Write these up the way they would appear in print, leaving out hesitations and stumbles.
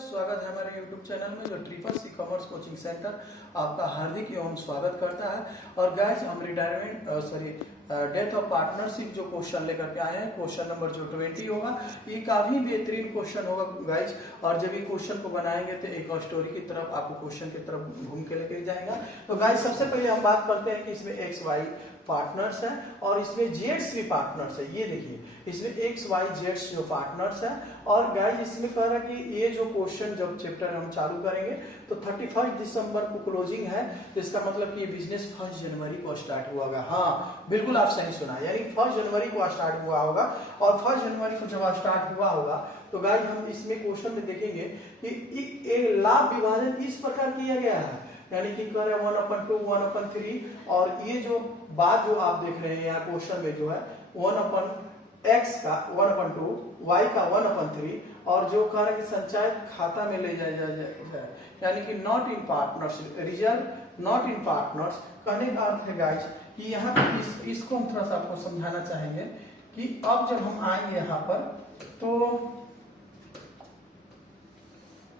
स्वागत है हमारे YouTube चैनल में जो triple C commerce coaching centre आपका हार्दिक एवं स्वागत करता है। और गाइस हम डेथ ऑफ पार्टनरशिप जो क्वेश्चन लेकर के आए हैं, क्वेश्चन नंबर जो 20 होगा, ये काफी बेहतरीन क्वेश्चन होगा गाइस। और जब ये क्वेश्चन को बनाएंगे तो एक स्टोरी की तरफ आपको क्वेश्चन की तरफ घूम के लेके जाएगा। तो गाइस सबसे पहले हम बात करते हैं कि इसमें एक्स वाई पार्टनर्स है और इसमें जेड्स भी पार्टनर्स है। ये देखिए इसमें एक्स वाई जेड्स जो पार्टनर्स है। और गाइस इसमें कह रहा है कि ये जो क्वेश्चन जब चैप्टर हम चालू करेंगे तो 31 दिसंबर को क्लोजिंग है, तो इसका मतलब कि ये बिजनेस 1 जनवरी को स्टार्ट हुआ होगा। हाँ बिल्कुल आप सही सुना, यानी 1 जनवरी को स्टार्ट हुआ होगा। और 1 जनवरी को जब स्टार्ट हुआ होगा तो गाइस हम इसमें क्वेश्चन में देखेंगे कि एक लाभ विभाजन इस प्रकार किया गया है, यानी कि कह रहे 1/2 1/3। और ये जो बात जो आप देख रहे हैं यहाँ क्वेश्चन में जो है 1/x का 1/2, y का 1/3, और जो कह रहा है कि संचय खाता में ले जाए, यानी कि not in partners, reserve not in partners. कहने का अर्थ है गाइस कि यहाँ पे इसको हम थोड़ा सा आपको समझाना चाहेंगे कि अब जब हम आएंगे यहाँ पर तो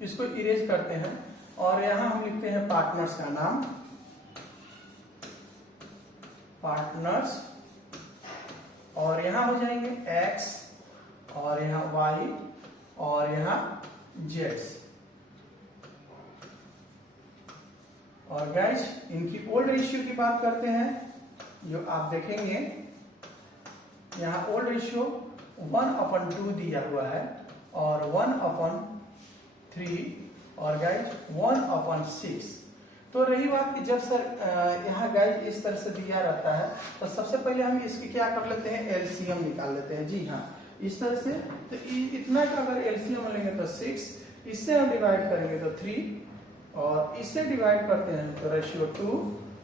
इसको इरेज करते हैं और यहाँ हम लिखते हैं पार्टनर्स का नाम, पार्टनर्स, और यहाँ हो जाएंगे x और यहाँ y और यहाँ z। और गाइस इनकी ओल्ड रेशियो की बात करते हैं, जो आप देखेंगे यहाँ ओल्ड रेशियो 1/2 दिया हुआ है और 1/3 और गाइस 1/6। तो रही बात कि जब सर यहाँ गाइस इस तरह से दिया रहता है तो सबसे पहले हम इसकी क्या कर लेते हैं, एलसीएम निकाल लेते हैं। जी हाँ, इस तरह से। तो इतना का अगर एलसीएम लेंगे तो 6, इससे हम डिवाइड करेंगे तो 3, और इससे डिवाइड करते हैं तो रेशियो 2,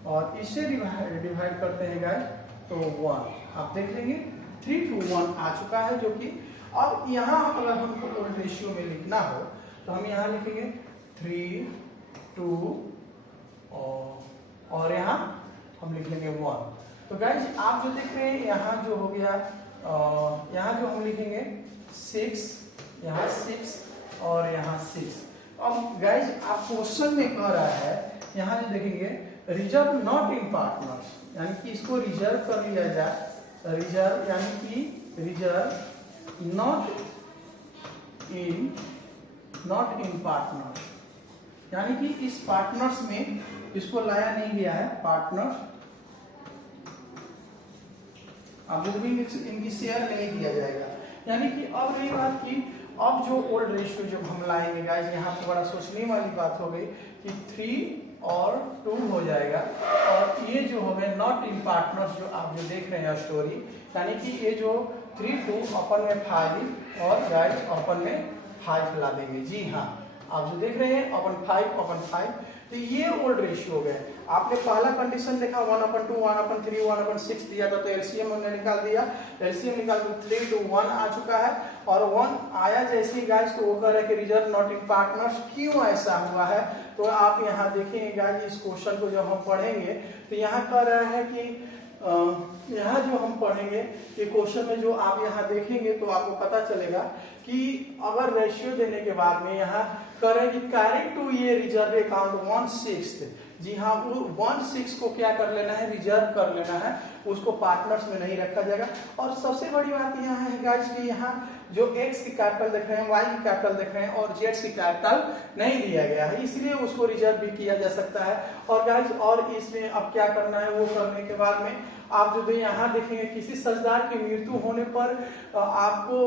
और इससे डिवाइड करते हैं गाइस तो 1। आप देख लेंगे 3 to 1 आ चुका है, जो कि अब यहाँ अगर हमको ओल्ड रेशियो में लिखना हो तो हम यहाँ लिखेंगे 3, 2 और यहाँ हम लिख लेंगे 1। तो गाइस आप जो देख रहे हैं यहाँ जो हो गया, यहाँ जो हम लिखेंगे 6, यहाँ 6 और यहाँ 6। अब गाइस आप क्वेश्चन में कह रहा है, यहाँ जो देखेंगे रिजर्व नॉट इन पार्टनर्स, यानी कि इसको रिजर्व कर लिया जाए, रिजर्व यानी कि रिजर्व नॉट इन पार्टनर्स, यानी कि इस पार्टनर्स में इसको लाया नहीं गया है। पार्टनर्स अब भी इनकी शेयर नहीं किया जाएगा, यानी कि अब रही बात की अब जो ओल्ड रेशियो जब हम लाएंगे गाइस, यहाँ पे बड़ा सोचने वाली बात हो गई कि 3 और 2 हो जाएगा, और ये जो हो गए नॉट इन पार्टनर्स जो आप जो देख रहे हैं स्टोरी, यानी कि ये जो 3 2 अपन में 5 और गाइस अपन में 5 ला देंगे। जी हाँ, आप जो देख रहे हैं अपन 5, तो ये ओल्ड रेशियो हो गए। आपने पहला कंडीशन देखा 1/2 1/3 1/6 दिया था, तो एलसीएम हमने निकाल दिया, एलसीएम निकाल के 3 to 1 आ चुका है। और 1 आया जैसे ही गाइस तो वो कह रहा है कि रिजर्व नॉट इन पार्टनर्स। क्यों ऐसा हुआ है तो आप यहाँ देखेंगे गाइस, इस क्वेश्चन को जब हम पढ़ेंगे तो यहाँ कह रहा है कि यहाँ जो हम पढ़ेंगे ये क्वेश्चन में जो आप यहाँ देखेंगे तो आपको पता चलेगा कि अगर रेशियो देने के बाद में यहाँ करें कि कैरी टू ये रिजर्व अकाउंट 1/6। जी हाँ, वो 1/6 को क्या कर लेना है, रिजर्व कर लेना है, उसको पार्टनर्स में नहीं रखा जाएगा। और सबसे बड़ी बात यहाँ है गाइस कि यहाँ जो x की कैपिटल देख रहे हैं, y की कैपिटल देख रहे हैं और z की कैपिटल नहीं दिया गया है, इसलिए उसको रिजर्व भी किया जा सकता है। और गाइस और इसमें अब क्या करना है, वो करने के बाद में आप जो यहाँ देखेंगे किसी साझेदार की मृत्यु होने पर आपको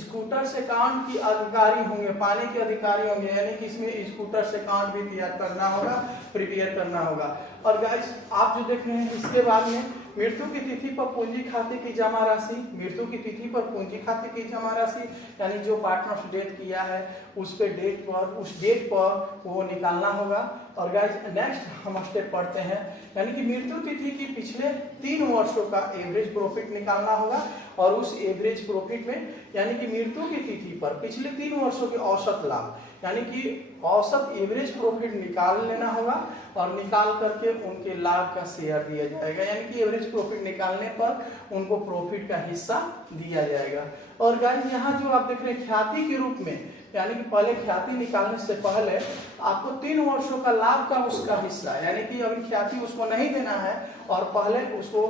स्कूटर से अकाउंट की अधिकारी होंगे, पाने के अधिकारी होंगे, यानी कि इसमें स्कूटर से अकाउंट भी तैयार करना होगा, प्रिपेयर करना होगा। और गाइस आप जो देख रहे हैं इसके बाद में मृत्यु की तिथि पर पूंजी खाते की जमा राशि, मृत्यु की तिथि पर पूंजी खाते की जमा राशि, यानी जो पार्टनर डेथ किया है उस डेट पर वो निकालना होगा। और गाइस नेक्स्ट हम स्टेप पढ़ते हैं, यानी कि मृत्यु तिथि की पिछले 3 वर्षों का एवरेज प्रॉफिट निकालना होगा। और उस एवरेज प्रॉफिट में यानी कि मृत्यु की तिथि पर पिछले 3 वर्षों के औसत लाभ, यानी कि औसत एवरेज प्रॉफिट निकाल लेना होगा, और निकाल करके उनके लाभ का शेयर दिया जाएगा, यानी कि एवरेज प्रॉफिट निकालने पर उनको प्रॉफिट का हिस्सा दिया जाएगा। और गाइस यहाँ जो आप देख रहे हैं ख्याति के रूप में, यानी कि पहले ख्याति निकालने से पहले आपको 3 वर्षों का लाभ का उसका हिस्सा, यानी कि अभी ख्याति उसको नहीं देना है और पहले उसको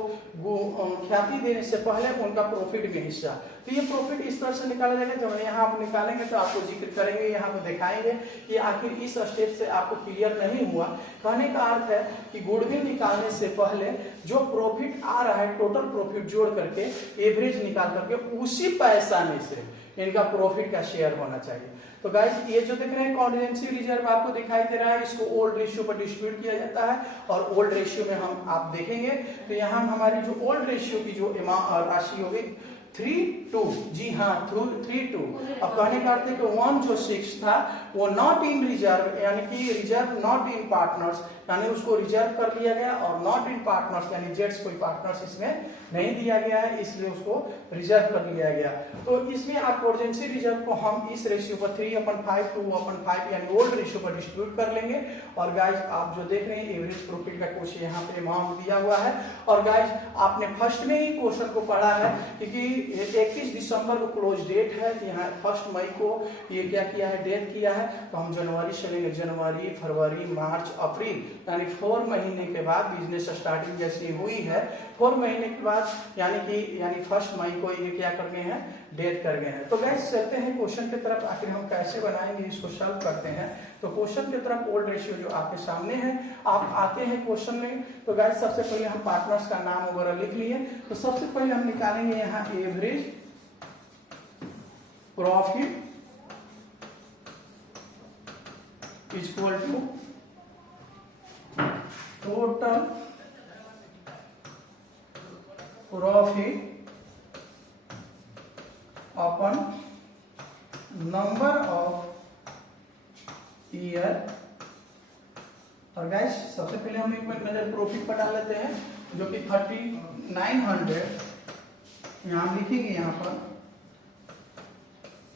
ख्याति देने से पहले उनका प्रॉफिट में हिस्सा। तो ये प्रॉफिट इस तरह से निकाला जाएगा। जब यहाँ आप निकालेंगे तो आपको जिक्र करेंगे, यहाँ पे दिखाएंगे कि आखिर इस स्टेप से आपको क्लियर नहीं हुआ। कहने का अर्थ है कि गुडविल निकालने से पहले जो प्रॉफिट आ रहा है टोटल प्रॉफिट जोड़ करके एवरेज निकाल करके उसी पैसा में से इनका प्रॉफिट का शेयर होना चाहिए। तो गाइस ये जो देख रहे हैं कॉन्टिजेंसी रिजर्व आपको दिखाई दे रहा है, इसको ओल्ड रेशियो पर डिस्ट्रीब्यूट किया जाता है और ओल्ड रेशियो में हम आप देखेंगे तो यहाँ हमारी जो ओल्ड रेशियो की जो राशि होगी 3:2, जी हाँ 3:2। अब कहने का अर्थ है कि 1 जो 6 था वो नॉट इन रिजर्व, यानी कि रिजर्व नॉट इन पार्टनर्स, यानी उसको रिजर्व कर लिया गया और नॉट इन पार्टनर्स यानी जेट्स कोई पार्टनर्स इसमें नहीं दिया गया है, इसलिए उसको रिजर्व कर लिया गया। तो इसमें आप कॉन्टिजेंसी रिजर्व को हम इस रेशियो पर 3/5 2/5 यानी ओल्ड रेशियो पर डिस्ट्रीब्यूट कर लेंगे। और गाइस आप जो देख रहे हैं एवरेज प्रॉफिट का कुछ यहाँ पे अमाउंट दिया हुआ है। और गाइस आपने फर्स्ट में ही क्वेश्चन को पढ़ा है क्योंकि 31 दिसंबर को क्लोज डेट है, यहाँ 1 मई को ये क्या किया है डेट किया है। तो हम जनवरी से लेंगे, जनवरी फरवरी मार्च अप्रैल यानी 4 महीने के बाद बिजनेस स्टार्टिंग जैसी हुई है 4 महीने के बाद यानी 1 मई को ये क्या कर गए हैं डेट कर गए हैं। तो गाइस चलते हैं क्वेश्चन की तरफ, आखिर हम कैसे बनाएंगे इसको सॉल्व करते हैं। तो क्वेश्चन की तरफ ओल्ड रेशियो जो आपके सामने है आप आते हैं क्वेश्चन में। तो गाइस सबसे पहले हम पार्टनर्स का नाम वगैरह लिख लिए। तो सबसे पहले हम निकालेंगे यहाँ average profit equal to total profit upon number of year. और गाइस सबसे पहले हम एक नजर प्रॉफिट पर डाल लेते हैं जो कि 3900, यहाँ लिखेंगे यहाँ पर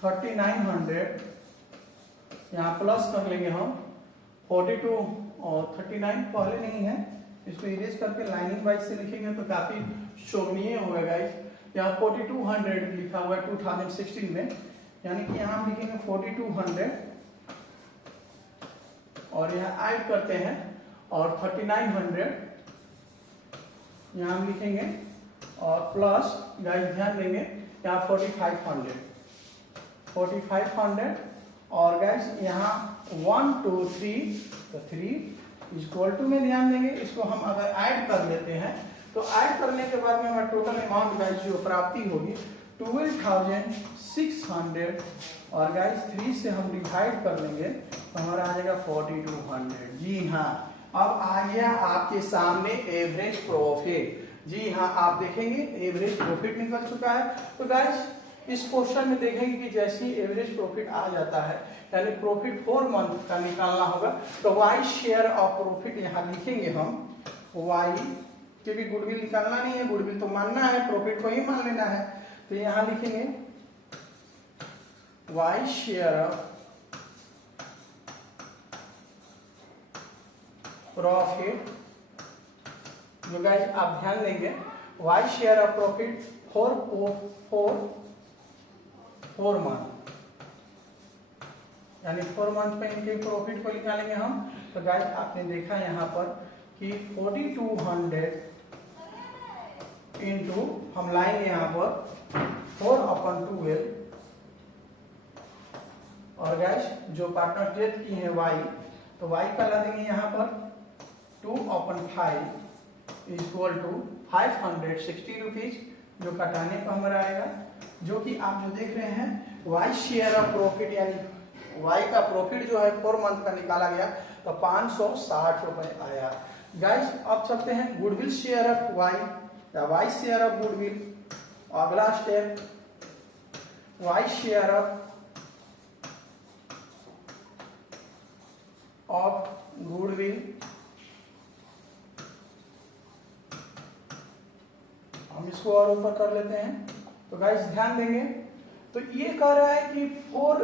3900, यहाँ प्लस कर लेंगे हम 42 और 39 पहले नहीं है, इसको इरेज करके लाइनिंग वाइज से लिखेंगे तो काफी शोभनीय होगा गाइस। यहाँ 4200 लिखा हुआ है 2016 में, यानी कि यहाँ हम लिखेंगे 4200 और यहाँ ऐड करते हैं और 3900 यहाँ हम लिखेंगे और प्लस गाइस ध्यान देंगे यहाँ 4500 और गाइस यहाँ 1 2 3 तो 3 इक्वल टू में ध्यान देंगे। इसको हम अगर ऐड कर लेते हैं तो ऐड करने के बाद में हमारा टोटल अमाउंट गाइस जो प्राप्ति होगी 12,600 और गाइस 3 से हम डिवाइड कर लेंगे तो हमारा आ जाएगा 4200। जी हाँ अब आ गया आपके सामने एवरेज प्रॉफिट। जी हाँ आप देखेंगे एवरेज प्रॉफिट निकल चुका है। तो गाइस इस क्वेश्चन में देखेंगे कि जैसे ही एवरेज प्रॉफिट आ जाता है यानी प्रॉफिट 4 मंथ का निकालना होगा तो वाई शेयर ऑफ प्रॉफिट यहाँ लिखेंगे हम वाई, क्योंकि गुडविल निकालना नहीं है, गुडविल तो मानना है, प्रॉफिट को ही मान लेना है। तो यहाँ लिखेंगे वाई शेयर ऑफ प्रॉफिट, जो गाइस आप ध्यान देंगे Y share of profit 4 month यानी 4 मंथ में इनके प्रॉफिट को निकालेंगे हम। तो गाइस आपने देखा यहाँ पर कि 4200 इंटू हम लाएंगे यहाँ पर 4/12 और गाइस जो पार्टनर डेट की है वाई तो वाई का ला देंगे यहाँ पर 2/5 इक्वल टू 560 रुपीज जो कटाने पर हमारा आएगा, जो कि आप जो देख रहे हैं वाई शेयर ऑफ प्रॉफिट यानी वाई का प्रॉफिट जो है 4 मंथ का निकाला गया तो 560 रुपए आया। गाइस अब चलते हैं गुडविल शेयर ऑफ वाई या वाई शेयर ऑफ गुडविल। अगला step Y share of goodwill, हम इसको और ऊपर कर लेते हैं। तो गाइस ध्यान देंगे तो ये कह रहा है कि 4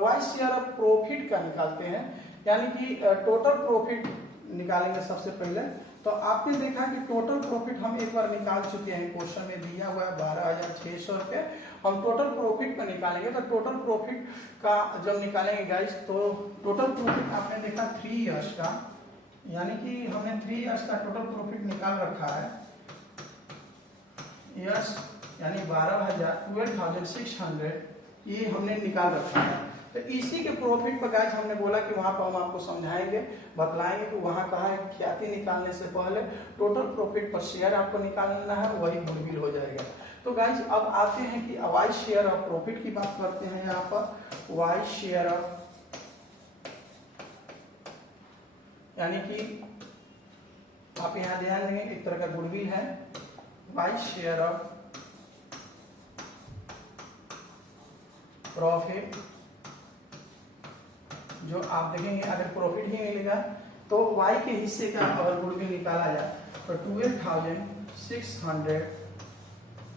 वाई शेयर ऑफ प्रॉफिट का निकालते हैं, यानी कि टोटल प्रॉफिट निकालेंगे सबसे पहले। तो आपने देखा कि टोटल प्रॉफिट हम एक बार निकाल चुके हैं, क्वेश्चन में दिया हुआ है 12,600 रुपये। हम टोटल प्रॉफिट पर निकालेंगे। तो टोटल प्रॉफिट का जब निकालेंगे गाइस, तो टोटल प्रॉफिट आपने देखा 3 इयर्स का, यानी कि हमने 3 इयर्स का टोटल प्रॉफिट निकाल रखा है। इयर्स यानी 12,600 ये हमने निकाल रखा है। तो इसी के प्रॉफिट पर गाइस हमने बोला कि वहां पर हम आपको समझाएंगे, बतलाएंगे कि वहां कहा है ख्याति निकालने से पहले टोटल प्रॉफिट पर शेयर आपको निकालना है, वही गुडविल हो जाएगा। तो गाइस अब आते हैं कि वाई शेयर ऑफ प्रॉफिट की बात करते हैं। यहाँ पर वाई शेयर ऑफ, यानी कि आप यहाँ ध्यान देंगे एक तरह का गुडविल है। वाई शेयर ऑफ प्रॉफिट, जो आप देखेंगे अगर प्रॉफिट ही मिलेगा तो y के हिस्से का अगर गुडविल निकाला जाए तो 12,600।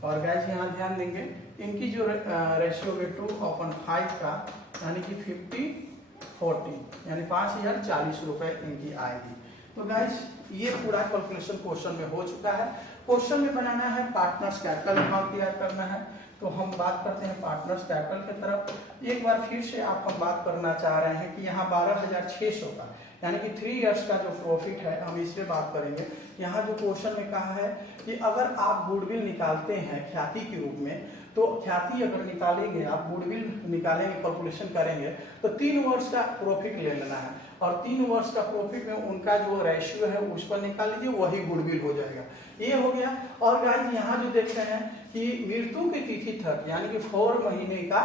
और गाइस यहाँ ध्यान देंगे इनकी जो रेशियो है 2/5 का, यानी कि 50/40, यानी 5,040 रुपए इनकी आएगी। तो गाइस ये पूरा कैलकुलेशन क्वेश्चन में हो चुका है। क्वेश्चन में बनाना है पार्टनर्स कैपिटल अकाउंट तैयार करना है। तो हम बात करते हैं पार्टनर्स कैपिटल की तरफ। एक बार फिर से आप हम बात करना चाह रहे हैं कि यहाँ 12,600 का, यानी कि 3 इयर्स का जो प्रॉफिट है हम इस पे बात करेंगे। यहाँ जो क्वेश्चन में कहा है कि अगर आप गुडविल निकालते हैं ख्याति के रूप में, तो ख्याति अगर निकालेंगे, आप गुडविल निकालेंगे, कैलकुलेशन करेंगे तो 3 वर्ष का प्रॉफिट ले लेना है। और 3 वर्ष का प्रॉफिट में उनका जो रेशियो है उस पर निकाल लीजिए, वही गुडविल हो जाएगा। ये हो गया। और गाइस यहाँ जो देख रहे हैं कि मृत्यु की तिथि तक, यानी कि 4 महीने का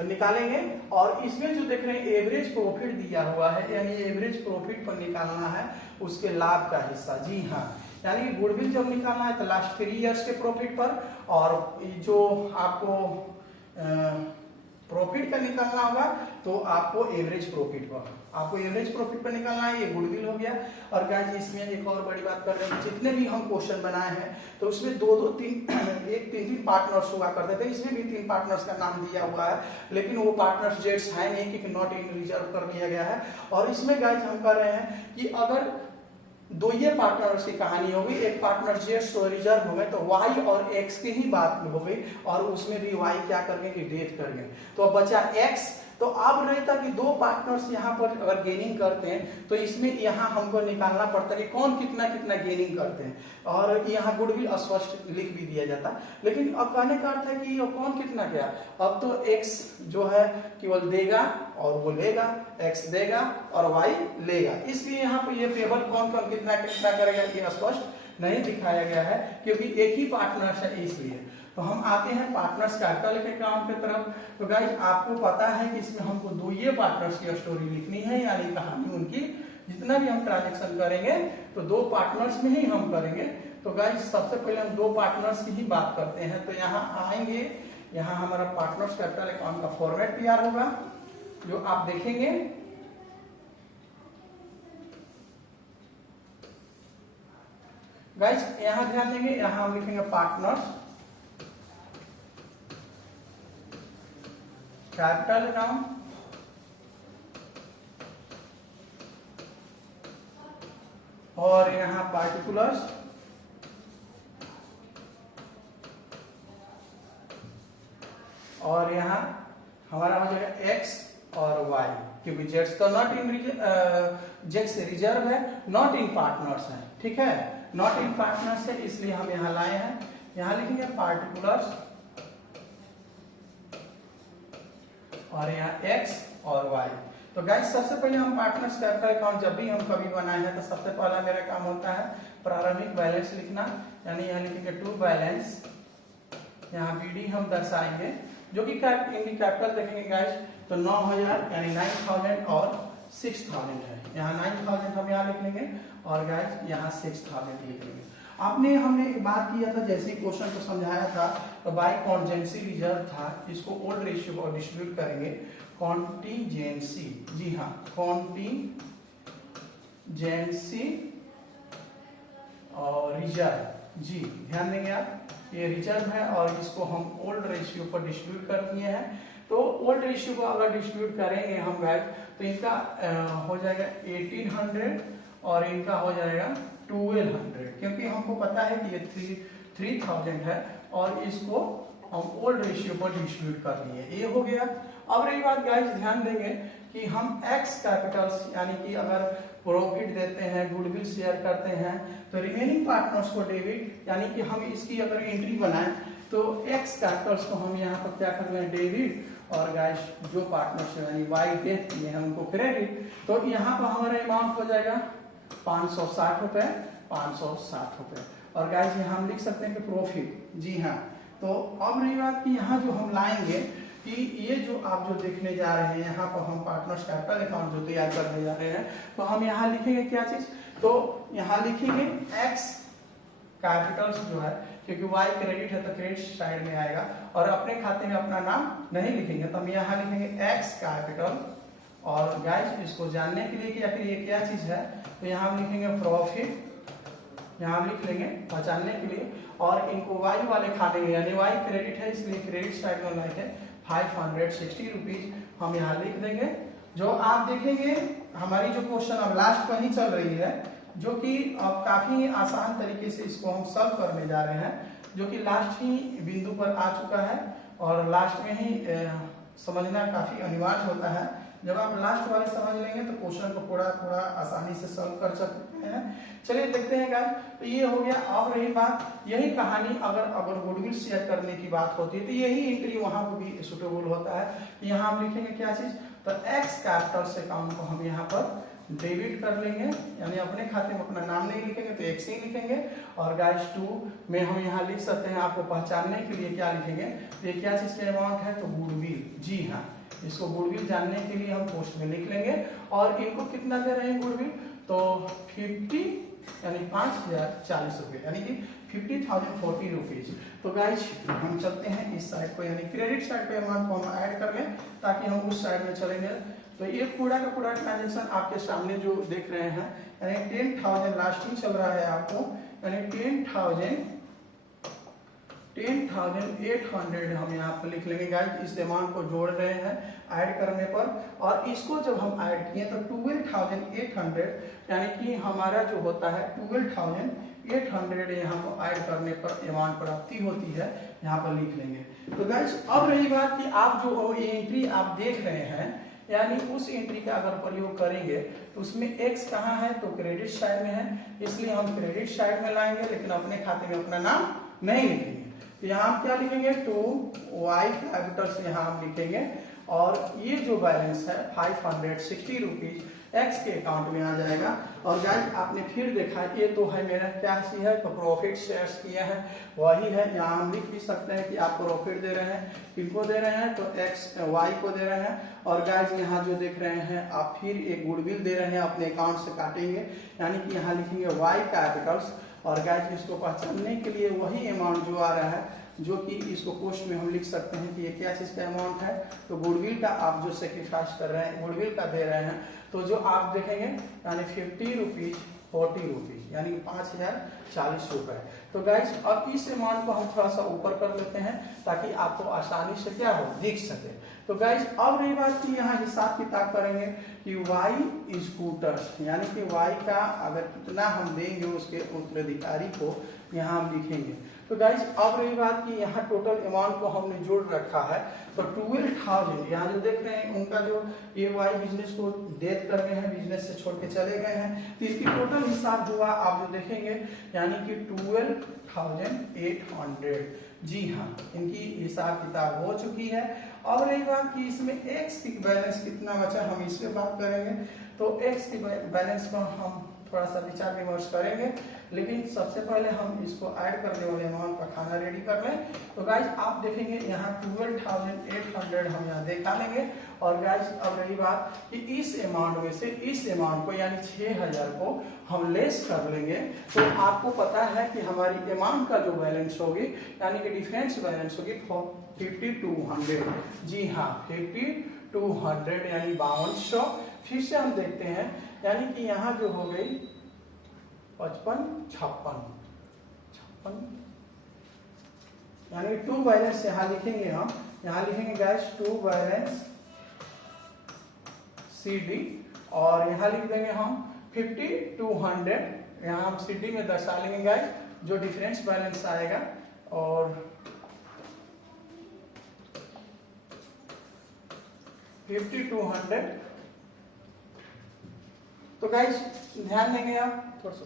निकालेंगे। और इसमें जो देख रहे हैं एवरेज प्रॉफिट दिया हुआ है, यानी एवरेज प्रॉफिट पर निकालना है उसके लाभ का हिस्सा। जी हाँ, यानी कि गुडविल जब निकालना है तो लास्ट 3 इयर्स के प्रॉफिट पर, और जो आपको प्रॉफिट का निकालना होगा तो आपको एवरेज प्रॉफिट पर, आपको एवरेज प्रॉफिट पर निकालना है। ये गुडविल हो गया। और गाइस इसमें एक और बड़ी बात कर रहे हैं, जितने भी हम क्वेश्चन बनाए हैं तो उसमें 2-3 पार्टनर्स हुआ करते थे। इसमें भी 3 पार्टनर्स का नाम दिया हुआ है, लेकिन वो पार्टनर्स जेट्स है नहीं, क्योंकि नॉट इन रिजर्व कर दिया गया है। और इसमें गाइस हम कर रहे हैं कि अगर 2 ये पार्टनर्स की कहानी होगी, एक पार्टनर जेट्स तो रिजर्व हो गए, तो वाई और एक्स की ही बात हो गई, और उसमें भी वाई क्या कर गए कि डेथ कर गए। तो अब बचा एक्स। तो अब रहता कि 2 पार्टनर्स यहाँ पर अगर गेनिंग करते हैं तो इसमें यहाँ हमको निकालना पड़ता है कि कौन कितना कितना गेनिंग करते हैं, और यहाँ गुडविल स्पष्ट लिख भी दिया जाता। लेकिन अब कहने का अर्थ है कि कौन कितना क्या, अब तो एक्स जो है केवल देगा और वो लेगा, एक्स देगा और वाई लेगा। इसलिए यहाँ पर ये टेबल कौन कौन कितना कितना करेगा ये स्पष्ट नहीं दिखाया गया है, क्योंकि एक ही पार्टनर्स है इसलिए। तो हम आते हैं पार्टनर्स कैपिटल के अकाउंट की तरफ। तो गाइस आपको पता है कि इसमें हमको 2 ये पार्टनर्स की स्टोरी लिखनी है, यानी कहानी उनकी। जितना भी हम ट्रांजेक्शन करेंगे तो 2 पार्टनर्स में ही हम करेंगे। तो गाइस सबसे पहले हम 2 पार्टनर्स की ही बात करते हैं। तो यहाँ आएंगे, यहाँ हमारा पार्टनर्स कैपिटल अकाउंट का फॉर्मेट तैयार होगा, जो आप देखेंगे। गाइस यहाँ ध्यान देंगे, यहाँ हम लिखेंगे पार्टनर्स कैपिटल अकाउंट, और यहाँ पार्टिकुलर्स, और यहाँ हमारा हो जाएगा एक्स और वाई, क्योंकि जेट्स तो नॉट इन जेट्स रिजर्व है, नॉट इन पार्टनर्स है। ठीक है, नॉट इन पार्टनर्स है, इसलिए हम यहाँ लाए हैं। यहाँ लिखेंगे पार्टिकुलर्स और यहाँ x और y। तो गाइस सबसे पहले हम पार्टनर्स कैपिटल अकाउंट जब भी हम कभी बनाए हैं तो सबसे पहला मेरा काम होता है प्रारंभिक बैलेंस लिखना, यानी यहाँ लिखेंगे टू बैलेंस, यहाँ BD हम दर्शाएंगे, जो कि इनकी कैपिटल देखेंगे गाइस तो 9,000 यानी 9,000 और 6,000 है। यहाँ 9,000 हम यहाँ लिख लेंगे और गाइस यहाँ 6,000 लिख लेंगे। हमने एक बात किया था, जैसे क्वेश्चन को समझाया था, तो बाय कॉन्जेंसी रिजर्व था, इसको ओल्ड रेशियो पर डिस्ट्रीब्यूट करेंगे कॉन्टीजेंसी। जी हाँ, कॉन्टीजेंसी और रिजर्व। जी ध्यान देंगे आप, ये रिजर्व है और इसको हम ओल्ड रेशियो पर डिस्ट्रीब्यूट कर दिए हैं। तो ओल्ड रेशियो को अगर डिस्ट्रीब्यूट करेंगे हम गाइस तो इनका हो जाएगा 1800 और इनका हो जाएगा 1200, क्योंकि हमको पता है कि ये 3000 है और इसको हम ओल्ड रेशियो पर डिस्ट्रीब्यूट कर लिए, ये हो गया। अब रही बात गाइस, ध्यान देंगे कि हम एक्स कैपिटल्स यानी कि अगर प्रॉफिट देते हैं, गुडविल शेयर करते हैं, तो रिमेनिंग पार्टनर्स को डेबिट, यानी कि हम इसकी अगर एंट्री बनाएं तो एक्स कैपिटल्स को हम यहाँ पर क्या कर रहे हैं, डेबिट, और गाइस जो पार्टनर्स यानी वाई डेथ किए हैं उनको क्रेडिट। तो यहाँ पर हमारा अमाउंट हो जाएगा 560 रुपए, 560 रुपए। और गाइस यहाँ हम लिख सकते हैं कि प्रॉफिट, जी हाँ। तो अब रही बात कि यहाँ जो हम लाएंगे कि ये जो आप जो देखने जा रहे हैं, यहाँ पर हम पार्टनर्स कैपिटल अकाउंट जो तैयार करने जा रहे हैं, तो हम यहाँ लिखेंगे क्या चीज, तो यहाँ लिखेंगे एक्स कैपिटल्स जो है, क्योंकि वाई क्रेडिट है तो क्रेडिट साइड में आएगा, और अपने खाते में अपना नाम नहीं लिखेंगे, तो हम यहाँ लिखेंगे एक्स कैपिटल। और गाइस इसको जानने के लिए कि आखिर ये क्या चीज है, तो यहाँ हम लिखेंगे प्रॉफिट, यहाँ हम लिख लेंगे पहचानने के लिए, और इनको वाई वाले खाते में यानी वाई क्रेडिट है इसलिए क्रेडिट साइड में लाइक है 560 रुपीज हम यहाँ लिख देंगे। जो आप देखेंगे हमारी जो क्वेश्चन अब लास्ट पर ही चल रही है, जो कि अब काफी आसान तरीके से इसको हम सॉल्व करने जा रहे हैं, जो कि लास्ट ही बिंदु पर आ चुका है, और लास्ट में ही समझना काफी अनिवार्य होता है। जब आप लास्ट वाले समझ लेंगे तो क्वेश्चन को पूरा आसानी से सॉल्व कर सकते हैं। चलिए देखते हैं गाइस, तो ये हो गया। अब रही बात, यही कहानी अगर गुडविल शेयर करने की बात होती है तो यही एंट्री वहां पर भी सुटेबल होता है। यहाँ हम लिखेंगे क्या चीज, तो एक्स कैपिटल से अकाउंट को हम यहाँ पर डेबिट कर लेंगे, यानी अपने खाते में अपना नाम नहीं लिखेंगे तो एक्स ही लिखेंगे। और गाइस 2 में हम यहाँ लिख सकते हैं, आपको पहचानने के लिए क्या लिखेंगे, तो ये क्या चीज का अमाउंट है, तो गुडविल, जी हाँ। इसको गुडविल जानने के लिए हम पोस्ट में लिख लेंगे। और इनको कितना दे रहे हैं गुडविल, तो 50 यानी 5040 रुपए, यानी कि 50,040 रुपीज। तो गाइस हम चलते हैं इस साइड को, यानी क्रेडिट साइड पे अमाउंट को हम ऐड कर लें ताकि हम उस साइड में चलेंगे। तो ये पूरा का पूरा ट्रांजेक्शन आपके सामने जो देख रहे हैं, यानी 10,000 लास्टिंग चल रहा है आपको, यानी 10,800 हम यहाँ पर लिख लेंगे गाइस। इस अमाउंट को जोड़ रहे हैं ऐड करने पर, और इसको जब हम ऐड किए तो 12,800 यानी कि हमारा जो होता है 12,800 यहाँ पर ऐड करने पर अमाउंट प्राप्ति होती है, यहाँ पर लिख लेंगे। तो गाइस अब रही बात कि आप जो एंट्री आप देख रहे हैं, यानी उस एंट्री का अगर प्रयोग करेंगे तो उसमें x कहाँ है, तो क्रेडिट साइड में है, इसलिए हम क्रेडिट साइड में लाएंगे, लेकिन अपने खाते में अपना नाम नहीं लिखेंगे। तो यहाँ हम क्या लिखेंगे, 2y कैपिटल से यहाँ हम लिखेंगे, और ये जो बैलेंस है 560 रुपीज एक्स के अकाउंट में आ जाएगा। और गाइस आपने फिर देखा, ये तो है मेरा क्या सी है, तो प्रॉफिट शेयर्स किया है वही है। यहाँ हम लिख भी सकते हैं कि आप प्रॉफिट दे रहे हैं, किनको दे रहे हैं, तो एक्स वाई को दे रहे हैं। और गाइस यहाँ जो देख रहे हैं आप फिर एक गुडविल दे रहे हैं, अपने अकाउंट से काटेंगे, यानी कि यहाँ लिखेंगे वाई कैपिटल्स। और गाइस इसको पहचानने के लिए वही अमाउंट जो आ रहा है, जो कि इसको पोस्ट में हम लिख सकते हैं कि ये क्या चीज का अमाउंट है, तो गुडविल का आप जो सेक्रीफाइस कर रहे हैं, गुडविल का दे रहे हैं, तो जो आप देखेंगे यानी 50 रुपीज 40 रुपीज, यानी 5,040 रुपए। तो गाइस अब इस अमाउंट को हम थोड़ा सा ऊपर कर लेते हैं ताकि आपको आसानी से क्या हो, दिख सके। तो गाइस अब रही बात कि यहाँ हिसाब किताब करेंगे कि y स्कूटर्स, यानी कि y का अगर कितना हम देंगे उसके उत्तराधिकारी को यहाँ हम लिखेंगे। तो गाइस अब रही बात कि यहाँ टोटल अमाउंट को हमने जोड़ रखा है, तो 12,000 यहाँ जो देख रहे हैं उनका जो ये वाई बिजनेस को डेथ कर गए हैं, बिजनेस से छोड़ के चले गए हैं, तो इसकी टोटल हिसाब हुआ आप जो देखेंगे यानी कि 12,800, जी हाँ, इनकी हिसाब किताब हो चुकी है। अब रही बात कि इसमें एक्स की बैलेंस कितना बचा, हम इस पे बात करेंगे। तो एक्स की बैलेंस पर हम थोड़ा सा विचार विमर्श करेंगे, लेकिन सबसे पहले हम इसको ऐड करने वाले अमाउंट का खाना रेडी कर लें। तो गाइस आप देखेंगे यहाँ 12,800 हम यहाँ देखा लेंगे। और गाइस अब रही बात कि इस अमाउंट में से इस अमाउंट को यानी 6,000 को हम लेस कर लेंगे, तो आपको पता है कि हमारी अमाउंट का जो बैलेंस होगी यानी कि डिफरेंस बैलेंस होगी 5200, जी हाँ 5200 यानी 5200। फिर से हम देखते हैं, यानी कि यहाँ जो हो गई 55 56, यानी 2 बैलेंस यहाँ लिखेंगे, हम यहाँ लिखेंगे गाइस 2 बैलेंस CD, और यहाँ लिख देंगे हम 5200 यहाँ हम CD में दर्शा लेंगे गाइस, जो डिफरेंस बैलेंस आएगा। और 5200, तो गाइस ध्यान देंगे आप थोड़ा सा,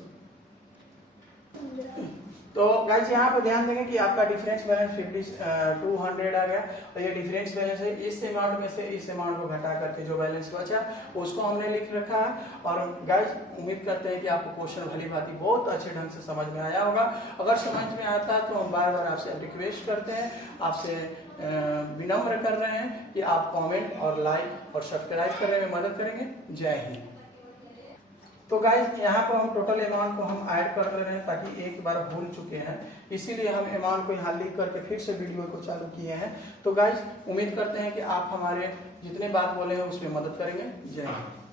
तो गाइस यहाँ पर ध्यान देंगे कि आपका डिफरेंस बैलेंस 5200 आ गया, और ये डिफरेंस बैलेंस है। इस अमाउंट में से इस अमाउंट को घटा करके जो बैलेंस बचा उसको हमने लिख रखा है। और गाइस उम्मीद करते हैं कि आपको क्वेश्चन भली भांति बहुत अच्छे ढंग से समझ में आया होगा। अगर समझ में आता है तो हम बार बार आपसे रिक्वेस्ट करते हैं, आपसे विनम्र कर रहे हैं कि आप कमेंट और लाइक और सब्सक्राइब करने में मदद करेंगे। जय हिंद। तो गाइज यहाँ पर हम टोटल अमाउंट को हम ऐड कर रहे हैं, ताकि एक बार भूल चुके हैं, इसीलिए हम अमाउंट को यहाँ लिख करके फिर से वीडियो को चालू किए हैं। तो गाइज उम्मीद करते हैं कि आप हमारे जितने बात बोले हैं उसमें मदद करेंगे। जय हिंद।